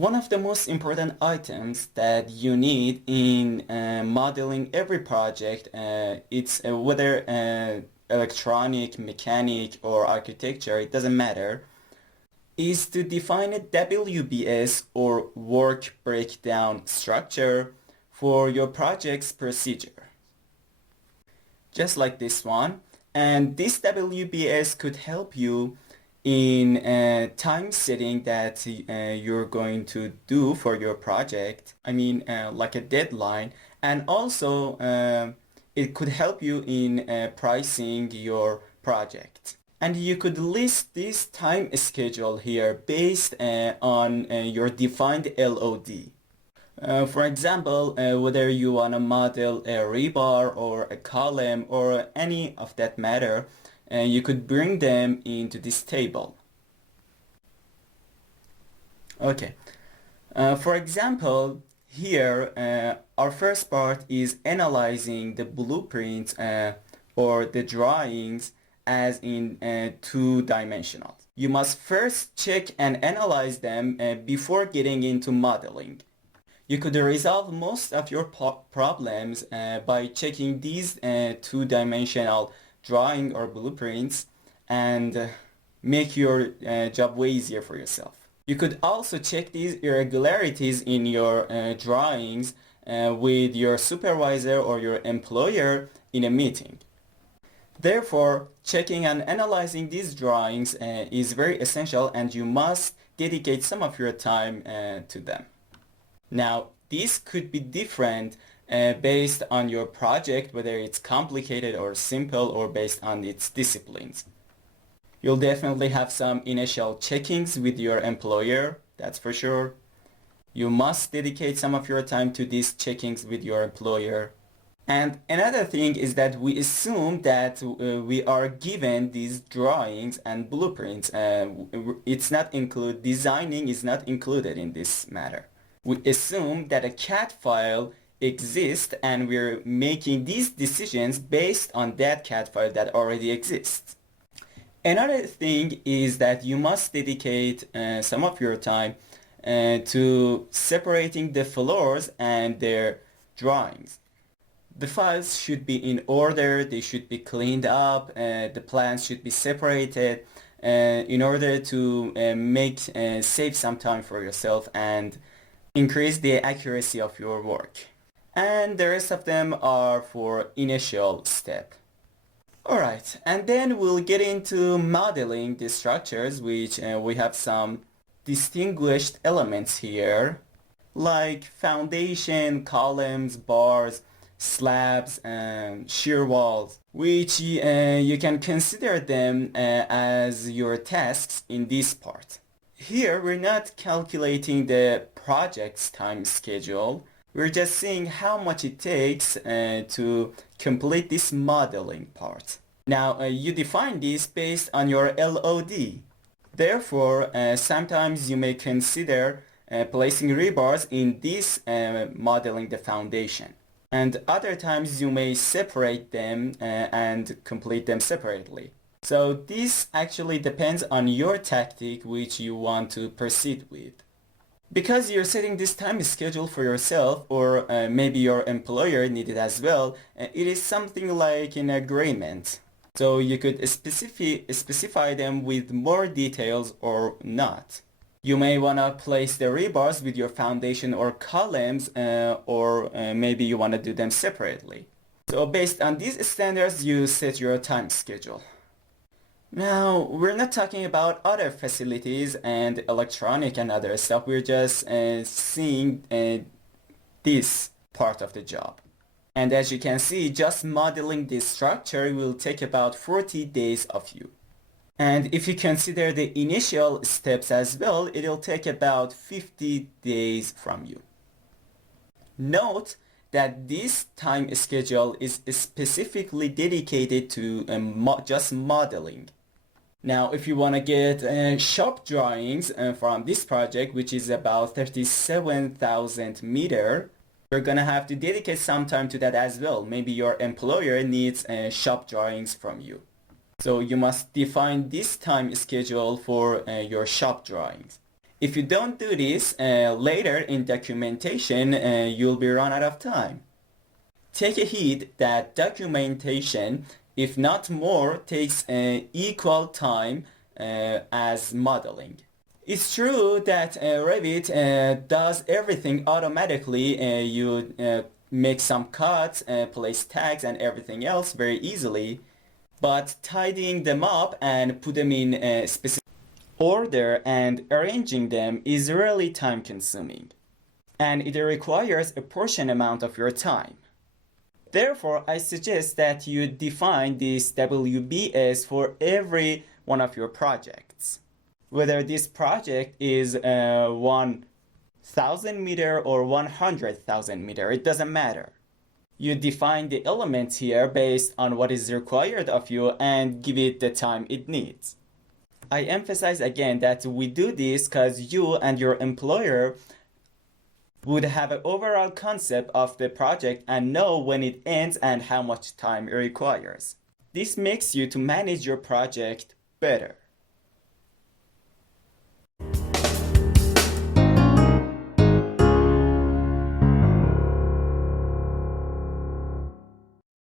One of the most important items that you need in modeling every project, it's whether electronic, mechanic, or architecture, it doesn't matter, is to define a WBS or work breakdown structure for your project's procedure. Just like this one. And this WBS could help you in time setting that you're going to do for your project. I mean, like a deadline. And also, it could help you in pricing your project. And you could list this time schedule here based on your defined LOD. For example, whether you want to model a rebar or a column or any of that matter, you could bring them into this table. Okay. For example, here our first part is analyzing the blueprints or the drawings as in two-dimensional. You must first check and analyze them before getting into modeling. You could resolve most of your problems by checking these two-dimensional drawing or blueprints and make your job way easier for yourself. You could also check these irregularities in your drawings with your supervisor or your employer in a meeting. Therefore, checking and analyzing these drawings is very essential, and you must dedicate some of your time to them. Now, this could be different based on your project, whether it's complicated or simple, or based on its disciplines. You'll definitely have some initial checkings with your employer, that's for sure. You must dedicate some of your time to these checkings with your employer. And another thing is that we assume that we are given these drawings and blueprints. It's not included, designing is not included in this matter. We assume that a CAD file exists and we're making these decisions based on that CAD file that already exists. Another thing is that you must dedicate some of your time to separating the floors and their drawings. The files should be in order, they should be cleaned up, the plans should be separated in order to save some time for yourself and increase the accuracy of your work. And the rest of them are for initial step. Alright, and then we'll get into modeling the structures, which we have some distinguished elements here, like foundation, columns, bars, slabs, and shear walls, which you can consider them as your tasks in this part. Here, we're not calculating the project's time schedule. We're just seeing how much it takes to complete this modeling part. Now, you define this based on your LOD. Therefore, sometimes you may consider placing rebars in this modeling the foundation. And other times you may separate them and complete them separately. So this actually depends on your tactic which you want to proceed with. Because you're setting this time schedule for yourself, or maybe your employer needs it as well, it is something like an agreement. So you could specify them with more details or not. You may want to place the rebars with your foundation or columns, or maybe you want to do them separately. So based on these standards, you set your time schedule. Now, we're not talking about other facilities and electronic and other stuff. We're just seeing this part of the job. And as you can see, just modeling this structure will take about 40 days of you. And if you consider the initial steps as well, it'll take about 50 days from you. Note that this time schedule is specifically dedicated to just modeling. Now, if you want to get shop drawings from this project, which is about 37,000 meter, you're going to have to dedicate some time to that as well. Maybe your employer needs shop drawings from you. So you must define this time schedule for your shop drawings. If you don't do this, later in documentation, you'll be run out of time. Take a heed that documentation, if not more, takes equal time as modeling. It's true that Revit does everything automatically. You make some cuts, place tags and everything else very easily, but tidying them up and put them in a specific order and arranging them is really time consuming, and it requires a portion amount of your time. Therefore, I suggest that you define this WBS for every one of your projects. Whether this project is 1,000 meter or 100,000 meter, it doesn't matter. You define the elements here based on what is required of you and give it the time it needs. I emphasize again that we do this because you and your employer would have an overall concept of the project and know when it ends and how much time it requires. This makes you to manage your project better.